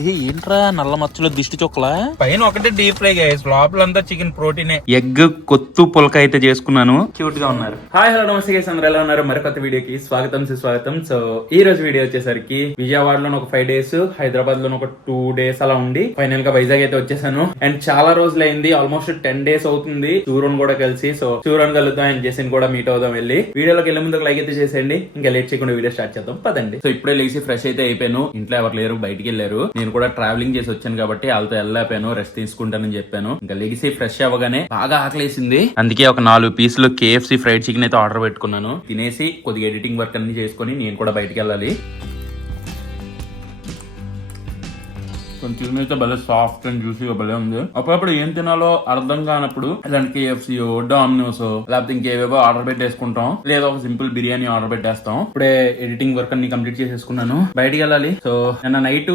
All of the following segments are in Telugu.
ఏంట్రా నల్ల మచ్చలు దిష్టి చొక్కలా? పైన ఒకటే డీప్ ఫ్రై గైస్ లోపలంతా చికెన్ ప్రోటీనే ఎగ్ కొత్తు పులక అయితే చేసుకున్నాను. క్యూట్గా ఉన్నారు. హాయ్ హలో నమస్తే గైస్ అందరూ ఎలా ఉన్నారు? మరికొత్త వీడియోకి స్వాగతం సుస్వాగతం. సో ఈ రోజు వీడియో వచ్చేసరికి విజయవాడలో ఒక ఫైవ్ డేస్ హైదరాబాద్లో ఒక టూ డేస్ అలా ఉండి ఫైనల్గా వైజాగ్ అయితే వచ్చేసాను. అండ్ చాలా రోజులు అయింది ఆల్మోస్ట్ టెన్ డేస్ అవుతుంది చూరన్ కూడా కలిసి. సో చూరన్ కలుద్దాం అండ్ జెసిన్ కూడా మీట్ అవుదాం వెళ్ళి. వీడియోలోకి వెళ్ళే ముందు లైక్ అయితే చేసేయండి. ఇంకా లేట్ చేయకుండా వీడియో స్టార్ట్ చేద్దాం. పదండి. సో ఇప్పుడే లేచి ఫ్రెష్ అయితే అయిపోయాను. ఇంట్లో ఎవరు లేరు బయటికి వెళ్ళారు. నేను నేను కూడా ట్రావెలింగ్ చేసి వచ్చాను కాబట్టి వాళ్ళతో వెళ్ళాపాను రెస్ట్ తీసుకుంటానని చెప్పాను. ఇంకా లెగిసి ఫ్రెష్ అవ్వగానే బాగా ఆకలేసింది. అందుకే ఒక నాలుగు పీసులు కేఎఫ్సి ఫ్రైడ్ చికెన్ అయితే ఆర్డర్ పెట్టుకున్నాను. తినేసి కొద్దిగా ఎడిటింగ్ వర్క్ అన్ని చేసుకొని నేను కూడా బయటికి వెళ్ళాలి. కొంచెం అయితే భలే సాఫ్ట్ అండ్ జ్యూసీగా భలే ఉంది. అప్పుడప్పుడు ఏం తినాలో అర్థం కానప్పుడు ఇలాంటి కేఎఫ్సి డామినోస్ లేకపోతే ఇంకేవేవో ఆర్డర్ పెట్టేసుకుంటాం. లేదా ఒక సింపుల్ బిర్యానీ ఆర్డర్ పెట్టేస్తాం. ఇప్పుడే ఎడిటింగ్ వర్క్ అన్ని కంప్లీట్ చేసేసుకున్నాను. బయటికి వెళ్ళాలి. సో నిన్న నైట్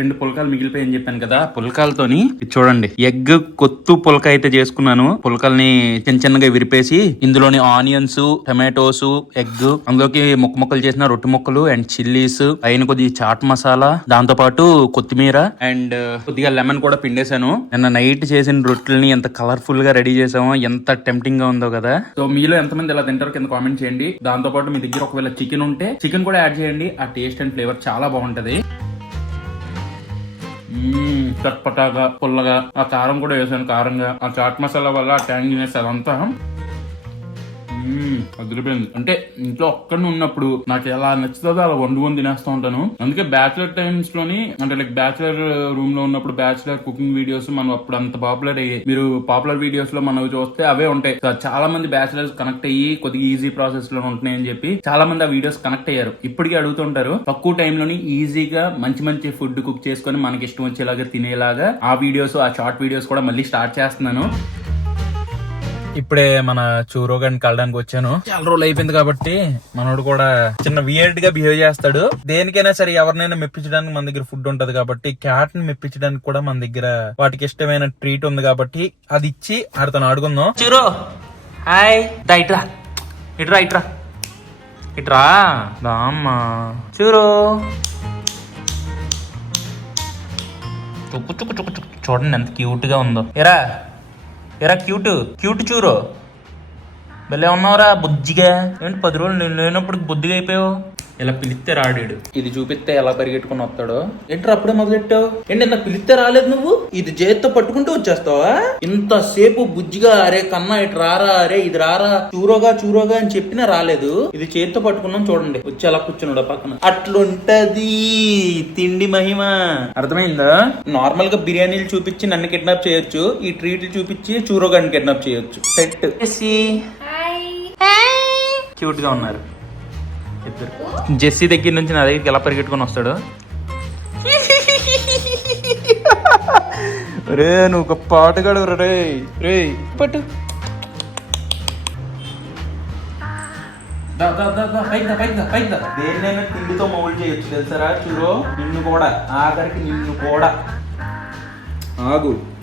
రెండు పుల్కాలు మిగిలిపోయి చెప్పాను కదా. పుల్కాలతోని చూడండి. ఎగ్ కొత్తు పుల్క అయితే చేసుకున్నాను. పుల్కల్ని చిన్న చిన్నగా విరిపేసి ఇందులోని ఆనియన్స్ టమాటోస్ ఎగ్ అందులోకి ముక్క ముక్కలు చేసిన రొట్టె ముక్కలు అండ్ చిల్లీస్ పైన కొద్ది చాట్ మసాలా దాంతో పాటు కొత్తిమీర అండ్ uh, కొద్దిగా లెమన్ కూడా పిండేశాను. నిన్న నైట్ చేసిన రొట్టెల్ని ఎంత కలర్ఫుల్గా రెడీ చేసామో ఎంత టెంప్టింగ్గా ఉందో కదా. సో మీలో ఎంతమంది ఇలా తింటారో కింద కామెంట్ చేయండి. దాంతో పాటు మీ దగ్గర ఒకవేళ చికెన్ ఉంటే చికెన్ కూడా యాడ్ చేయండి. ఆ టేస్ట్ అండ్ ఫ్లేవర్ చాలా బాగుంటది. చట్పటాగా పుల్లగా ఆ కారం కూడా వేసాను కారంగా. ఆ చాట్ మసాలా వల్ల ఆ ట్యాంగినెస్ అదంతా. అదిరిపోయింది అంటే ఇంట్లో ఒక్కడిని ఉన్నప్పుడు నాకు ఎలా నచ్చుతుందో అలా వండుకొని తినేస్తూ ఉంటాను. అందుకే బ్యాచులర్ టైమ్స్లోని అంటే లైక్ బ్యాచులర్ రూమ్లో ఉన్నప్పుడు బ్యాచులర్ కుకింగ్ వీడియోస్ మనం అప్పుడు అంత పాపులర్ అయ్యాయి మీరు పాపులర్ వీడియోస్లో మనం చూస్తే అవే ఉంటాయి. చాలా మంది బ్యాచులర్స్ కనెక్ట్ అయ్యి కొద్దిగా ఈజీ ప్రాసెస్లో ఉంటున్నాయని చెప్పి చాలా మంది ఆ వీడియోస్ కనెక్ట్ అయ్యారు. ఇప్పటికీ అడుగుతుంటారు తక్కువ టైంలోని ఈజీగా మంచి మంచి ఫుడ్ కుక్ చేసుకొని మనకి ఇష్టం వచ్చేలాగా తినేలాగా ఆ వీడియోస్ ఆ షార్ట్ వీడియోస్ కూడా మళ్ళీ స్టార్ట్ చేస్తున్నాను. ఇప్పుడే మన చూరో చూరోగాని కలడానికి వచ్చాను. చాలా రోజులు అయిపోయింది కాబట్టి మనోడు కూడా చిన్న వియర్డ్గా బిహేవ్ చేస్తాడు. దేనికైనా సరే ఎవరినైనా మెప్పించడానికి మన దగ్గర ఫుడ్ ఉంటది కాబట్టి క్యాట్ని మెప్పించడానికి కూడా మన దగ్గర వాటికి ఇష్టమైన ట్రీట్ ఉంది కాబట్టి అది ఇచ్చి ఆడతాను ఆడుకుందాం. చూరో. హాయ్. దా ఇట్రా ఇట్రా ఇట్రా ఇట్రా దామ్మా చూరో. చుక్కు చుక్కు చుక్కు చుక్కు చూడండి ఎంత క్యూట్గా ఉందో. ఎరా ఎరా క్యూట్ క్యూట్ చూరు. భలే ఉన్నావురా బుజ్జిగా. ఏంటి పది రోజులు నేను లేనప్పుడు బుద్ధిగా అయిపోయావు? ఇలా పిలిస్తే రాడాడు. ఇది చూపిస్తే ఎలా పరిగెట్టుకుని వస్తాడో? ఏంట్రా అప్పుడే మొదలెట్టావు? ఏంటి ఇంత పిలిస్తే రాలేదు నువ్వు? ఇది చేత్తో పట్టుకుంటూ వచ్చేస్తావా? ఇంతసేపు బుజ్జిగా అరే కన్నా ఇటు రారా అరే ఇది రారా చూరోగా చూరోగా అని చెప్పినా రాలేదు. ఇది చేత్తో పట్టుకున్నాం చూడండి. వచ్చి అలా కూర్చున్నాడు పక్కన. అట్లుంటది తిండి మహిమ. అర్థమైందా? నార్మల్గా బిర్యానీలు చూపించి నన్ను కిడ్నాప్ చేయొచ్చు ఈ ట్రీట్లు చూపించి చూరోగాని కిడ్నాప్ చేయొచ్చు. సెట్. క్యూట్గా ఉన్నారు. ఇద్దరు. జెస్సీ దగ్గర నుంచి నా దగ్గరికి ఎలా పరిగెట్టుకొని వస్తాడు? రే నువ్వు ఒక పాటగాడు రే. రే పట్టు. దేన్నైనా తిండితో మౌలు చేయొచ్చు తెలుసారా? చూరో నిన్ను కూడా. ఆఖరికి నిన్ను కూడా. ఆగు.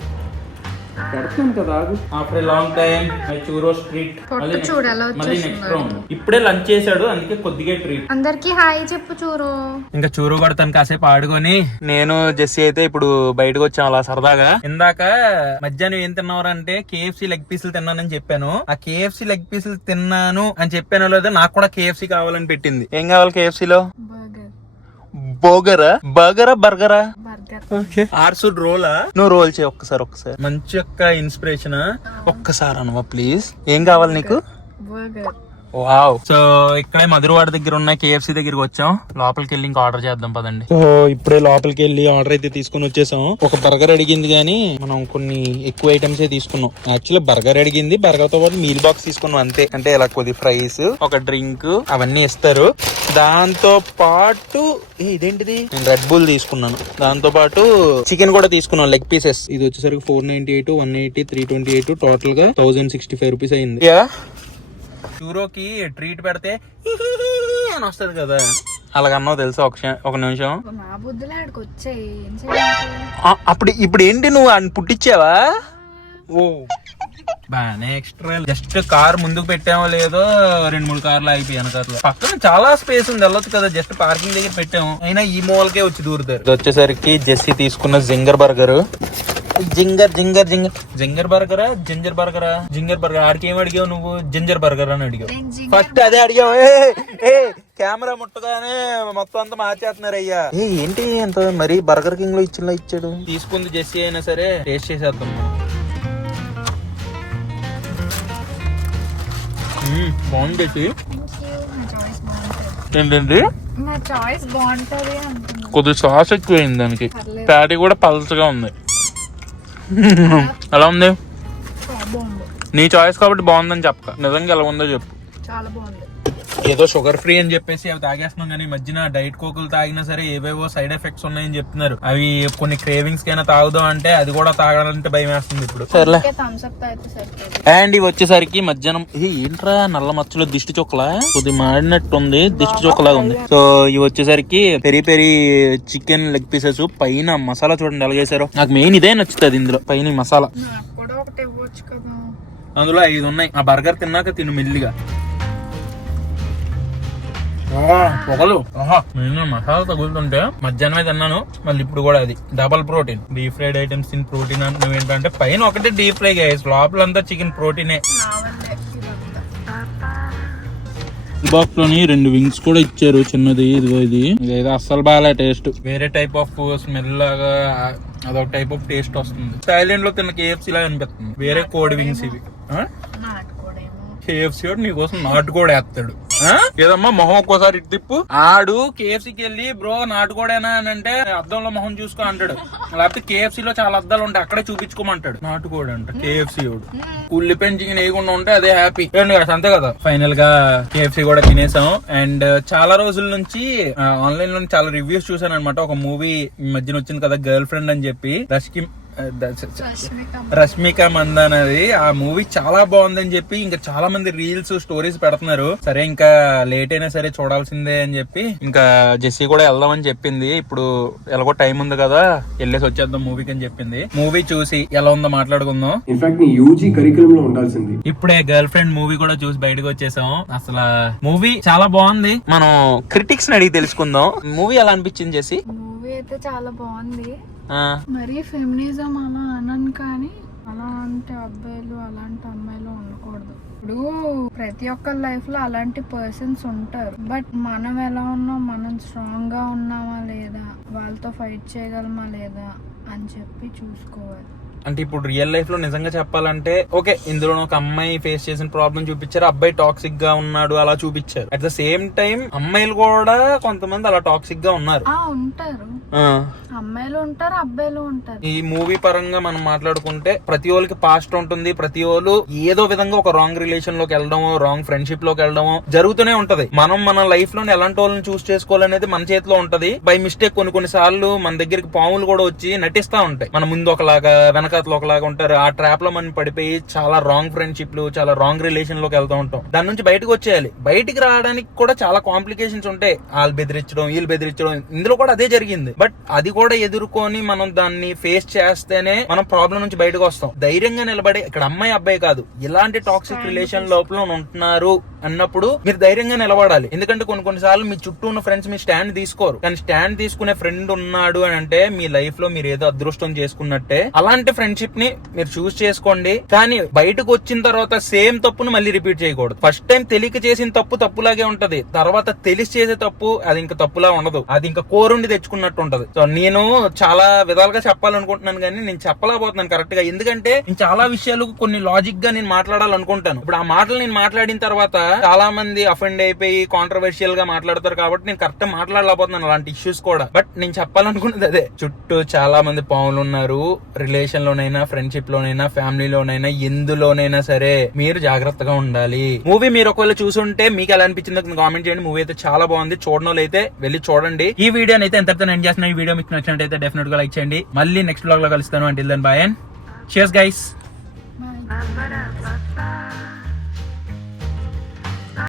పెడతాను కదా ఆగు. After long time my చూరో street మళ్ళీ నెక్స్ట్. రౌండ్ ఇప్పుడే లంచ్ చేశాడు అందుకే కొద్దిగా ట్రీట్ అందరికి హాయ్ చెప్పు చూరు ఇంకా చూరు కూడా తను కాసేపు ఆడుకొని. నేను జెస్సీ అయితే ఇప్పుడు బయటకు వచ్చాం అలా సరదాగా. ఇందాక మధ్యాహ్నం ఏం తిన్నావు అంటే కేఎఫ్సి లెగ్ పీసులు తిన్నానని చెప్పాను. ఆ కేఎఫ్సి లెగ్ పీసులు తిన్నాను అని చెప్పానో లేదో నాకు కూడా కేఎఫ్సి కావాలని పెట్టింది. ఏం కావాలి KFC లో? బర్గర్. బోగరా? బర్గరా బర్గరా? బర్గర్ ఆర్సు రోలా? నువ్వు రోల్ చేయి ఒక్కసారి ఒక్కసారి. మంచి యొక్క ఇన్స్పిరేషన్? ఒక్కసారి అనవా ప్లీజ్. ఏం కావాలి నీకు? బర్గర్ వావ్ సో ఇక్కడే మధురవాడ దగ్గర ఉన్న కేఎఫ్సి దగ్గరికి వచ్చాం. లోపలికి వెళ్ళి ఇంకా ఆర్డర్ చేద్దాం పదండి. సో ఇప్పుడే లోపలికి వెళ్ళి ఆర్డర్ అయితే తీసుకుని వచ్చేసాం. ఒక బర్గర్ అడిగింది కానీ మనం కొన్ని ఎక్కువ ఐటమ్స్ తీసుకున్నాం. యాక్చువల్లీ బర్గర్ అడిగింది బర్గర్తో పాటు మీల్ బాక్స్ తీసుకున్నాం అంతే. అంటే ఇలా కొద్ది ఫ్రైస్ ఒక డ్రింక్ అవన్నీ ఇస్తారు. దాంతో పాటు ఇదేంటిది? నేను రెడ్ బుల్ తీసుకున్నాను. దాంతో పాటు చికెన్ కూడా తీసుకున్నాం లెగ్ పీసెస్ ఇది వచ్చేసరికి four ninety eight one eighty three twenty eight టోటల్గా థౌసండ్ సిక్స్టీ ఫైవ్ రూపీస్ అయింది చూరోకి ట్రీట్ పెడితే అని వస్తుంది కదా. అలాగన్నావు తెలుసా? ఒక ఒక నిమిషం. నా బుద్ధులు ఆడికి వచ్చాయి. ఏం చేయాలి? ఆ, అప్పుడు ఇప్పుడు ఏంటి నువ్వు ఆయన పుట్టించావా? ఓ బానే ఎక్స్ట్రా జస్ట్ కార్ ముందుకు పెట్టామో లేదో రెండు మూడు కార్లు అయిపోయి వెనకాల పక్కన చాలా స్పేస్ ఉంది వెళ్ళొచ్చు కదా. జస్ట్ పార్కింగ్ దగ్గర పెట్టాము. అయినా ఈ మూలకే వచ్చి దూరుతారు. ఇది వచ్చేసరికి జెస్సీ తీసుకున్న zinger burger. Zinger zinger zinger. Zinger బర్గరా ginger బర్గరా? Zinger burger. ఆడికి ఏం అడిగావు నువ్వు? జింజర్ బర్గర్ అని అడిగావు. ఫస్ట్ అదే అడిగావు. ఏ ఏ కెమెరా ముట్టగానే మొత్తం అంతా మార్చేస్తున్నారు అయ్యా ఏంటి ఎంత మరి బర్గర్ కింగ్లో ఇచ్చిన ఇచ్చాడు? తీసుకుంది జెస్సీ అయినా సరే టేస్ట్ చేసేద్దాం. బాగుంది జెస్సీ. ఏంటండి? కొద్దిగా సాస్ ఎక్కువైంది దానికి. ప్యాటీ కూడా పల్చగా ఉంది. ఎలా ఉంది? నీ చాయిస్ కాబట్టి బాగుందని చెప్పక. నిజంగా ఎలా ఉందో చెప్పు. చాలా బాగుంది. ఏదో షుగర్ ఫ్రీ అని చెప్పేసి అవి తాగేస్తున్నాం కానీ మధ్యన డైట్ కోకులు తాగినా సరే ఏవేవో సైడ్ ఎఫెక్ట్స్ ఉన్నాయని చెప్తున్నారు. అవి కొన్ని క్రేవింగ్స్ కైనా తాగుదాం అంటే అది కూడా తాగాలంటే భయం వేస్తుంది ఇప్పుడు. సర్లే. అండ్ ఇవి వచ్చేసరికి మధ్యాహ్నం ఏ, ఏంట్రా నల్ల మచ్చలో దిష్టి చుక్కలా? కొద్ది మాడినట్టు ఉంది దిష్టి చుక్కలాగా ఉంది. సో ఇవి వచ్చేసరికి peri peri chicken leg pieces పైన మసాలా చూడండి ఎలా చేశారు. నాకు మెయిన్ ఇదే నచ్చుతుంది ఇందులో పైన మసాలా. నాకు కూడా ఒకటి ఇవ్వచ్చు కదా. అందులో ఐదు ఉన్నాయి. ఆ బర్గర్ తిన్నాక తిను మెల్లిగా. పొగలు. నేను మసాలా తగులుతుంటే మధ్యాహ్నమే తిన్నాను మళ్ళీ ఇప్పుడు కూడా అది. Double protein deep fried items తిని ప్రోటీన్ అంటున్నావు ఏంటంటే పైన ఒకటే డీప్ ఫ్రై గైస్ లోపలంతా చికెన్ ప్రోటీనే బాక్స్లోని రెండు వింగ్స్ కూడా ఇచ్చారు చిన్నది ఇదిగో ఇది. ఇదైతే అస్సలు బాగా టేస్ట్ వేరే టైప్ ఆఫ్ స్మెల్ లాగా అదొక టైప్ ఆఫ్ టేస్ట్ వస్తుంది. థైలాండ్లో తిన్న కేఎఫ్సీ లాగా అనిపిస్తుంది. వేరే కోడి వింగ్స్ ఇవి. కేఎఫ్సీ వాడు నీకోసం నాటు కూడా వేస్తాడు? ఏదమ్మా మొహం ఒక్కోసారి ఇటు తిప్పు? ఆడు కేఎఫ్సీకి వెళ్ళి బ్రో నాటుకోడేనా? అని అంటే అద్దంలో మొహం చూసుకో అంటాడు. లేకపోతే KFC లో చాలా అద్దాలు ఉంటాయి అక్కడే చూపించుకోమంటాడు. నాటుకోడు అంట కేఎఫ్సీ వాడు. ఉల్లిపోయిన చికెన్ వేయకుండా ఉంటే అదే హ్యాపీ అంతే కదా? ఫైనల్గా కేఎఫ్సీ కూడా తినేసాం అండ్ చాలా రోజుల నుంచి ఆన్లైన్లో చాలా రివ్యూస్ చూసాను అనమాట ఒక మూవీ మధ్యన వచ్చింది కదా గర్ల్ ఫ్రెండ్ అని చెప్పి రష్కి రష్మిక రష్మిక మందానది ఆ మూవీ చాలా బాగుందని చెప్పి ఇంకా చాలా మంది రీల్స్ స్టోరీస్ పెడుతున్నారు. సరే ఇంకా లేట్ అయినా సరే చూడాల్సిందే అని చెప్పి ఇంకా జెస్సీ కూడా వెళ్దామని చెప్పింది. ఇప్పుడు ఎలాగో టైం ఉంది కదా వెళ్ళేసి వచ్చేద్దాం మూవీకి అని చెప్పింది. మూవీ చూసి ఎలా ఉందో మాట్లాడుకుందాం. ఇన్ఫాక్ట్ నీ యూజీ కరికులం లో ఉండాల్సింది. ఇప్పుడే గర్ల్ ఫ్రెండ్ మూవీ కూడా చూసి బయటకు వచ్చేసాం. అసలు మూవీ చాలా బాగుంది. మనం క్రిటిక్స్ని అడిగి తెలుసుకుందాం. మూవీ ఎలా అనిపించింది జెస్సీ? మూవీ అయితే చాలా బాగుంది. మరి ఫెమినిజం అలా అనను కానీ అలాంటి అబ్బాయిలు అలాంటి అమ్మాయిలు ఉండకూడదు. ఇప్పుడు ప్రతి ఒక్కరి లైఫ్లో అలాంటి పర్సన్స్ ఉంటారు. బట్ మనం ఎలా ఉన్నాం? మనం స్ట్రాంగ్గా ఉన్నామా లేదా? వాళ్ళతో ఫైట్ చేయగలమా లేదా? అని చెప్పి చూసుకోవాలి. అంటే ఇప్పుడు రియల్ లైఫ్లో నిజంగా చెప్పాలంటే ఓకే ఇందులో ఒక అమ్మాయి ఫేస్ చేసిన ప్రాబ్లం చూపించారు అబ్బాయి టాక్సిక్గా ఉన్నాడు అలా చూపించారు. అట్ ద సేమ్ టైం అమ్మాయిలు కూడా కొంతమంది అలా టాక్సిక్గా ఉన్నారు. ఉంటారు. అమ్మాయిలు ఉంటారు అబ్బాయిలు ఉంటారు. ఈ మూవీ పరంగా మనం మాట్లాడుకుంటే ప్రతి ఒళ్ళకి పాస్ట్ ఉంటుంది ప్రతి ఒళ్ళు ఏదో విధంగా ఒక రాంగ్ రిలేషన్లోకి వెళ్ళడమో రాంగ్ ఫ్రెండ్షిప్లోకి వెళ్ళడమో జరుగుతూనే ఉంటది. మనం మన లైఫ్లో ఎలాంటి వాళ్ళని చూస్ చేసుకోవాలనేది మన చేతిలో ఉంటది. బై మిస్టేక్ కొన్ని కొన్ని సార్లు మన దగ్గరికి పాములు కూడా వచ్చి నటిస్తా ఉంటాయి. మన ముందు ఒకలాగా వెనకాతలు ఒకలాగా ఉంటారు. ఆ ట్రాప్లో మనం పడిపోయి చాలా రాంగ్ ఫ్రెండ్షిప్లు చాలా రాంగ్ రిలేషన్లోకి వెళ్తూ ఉంటాం. దాని నుంచి బయటకు వచ్చేయాలి. బయటికి రావడానికి కూడా చాలా కాంప్లికేషన్స్ ఉంటాయి. వాళ్ళు బెదిరించడం వీళ్ళు బెదిరించడం. ఇందులో కూడా అదే జరిగింది. బట్ అది కూడా ఎదుర్కొని మనం దాన్ని ఫేస్ చేస్తేనే మనం ప్రాబ్లం నుంచి బయటకు వస్తాం. ధైర్యంగా నిలబడి ఇక్కడ అమ్మాయి అబ్బాయి కాదు. ఇలాంటి టాక్సిక్ రిలేషన్ లోపల ఉంటున్నారు అన్నప్పుడు మీరు ధైర్యంగా నిలబడాలి. ఎందుకంటే కొన్ని కొన్ని సార్లు మీ చుట్టూ ఉన్న ఫ్రెండ్స్ మీ స్టాండ్ తీసుకోరు. కానీ స్టాండ్ తీసుకునే ఫ్రెండ్ ఉన్నాడు అని అంటే మీ లైఫ్లో మీరు ఏదో అదృష్టం చేసుకున్నట్టే. అలాంటి ఫ్రెండ్షిప్ని మీరు చూస్ చేసుకోండి. కానీ బయటకు వచ్చిన తర్వాత సేమ్ తప్పును మళ్ళీ రిపీట్ చేయకూడదు. ఫస్ట్ టైం తెలియక చేసిన తప్పు తప్పులాగే ఉంటది. తర్వాత తెలిసి చేసే తప్పు అది ఇంకా తప్పులా ఉండదు. అది ఇంకా కోరుండి తెచ్చుకున్నట్టు ఉంటది. సో నేను చాలా విధాలుగా చెప్పాలనుకుంటున్నాను కానీ నేను చెప్పలేకపోతున్నాను కరెక్ట్గా. ఎందుకంటే నేను చాలా విషయాలు కొన్ని లాజిక్గా నేను మాట్లాడాలనుకుంటాను. ఇప్పుడు ఆ మాటలు నేను మాట్లాడిన తర్వాత చాలా మంది అఫెండ్ అయిపోయి కాంట్రవర్షియల్గా మాట్లాడతారు కాబట్టి నేను కరెక్ట్ మాట్లాడలేకపోతున్నాను అలాంటి ఇష్యూస్ కూడా. బట్ నేను చెప్పాలనుకున్నది అదే. చుట్టూ చాలా మంది పావులు ఉన్నారు రిలేషన్ లోనైనా ఫ్రెండ్షిప్ లోనైనా ఫ్యామిలీలోనైనా ఎందులోనైనా సరే మీరు జాగ్రత్తగా ఉండాలి. మూవీ మీరు ఒకవేళ చూసుంటే మీకు ఎలా అనిపించిందో కామెంట్ చేయండి. మూవీ అయితే చాలా బాగుంది. చూడడం అయితే వెళ్ళి చూడండి. ఈ వీడియో అయితే ఎంత ఎండ్ చేస్తున్నా ఈ వీడియో మీకు నచ్చినట్టయితే డెఫినెట్గా లైక్ చేయండి. మళ్ళీ నెక్స్ట్ బ్లాగ్లో కలుస్తాను అంటే దాని బాయ్ అండ్ చేస్ గైస్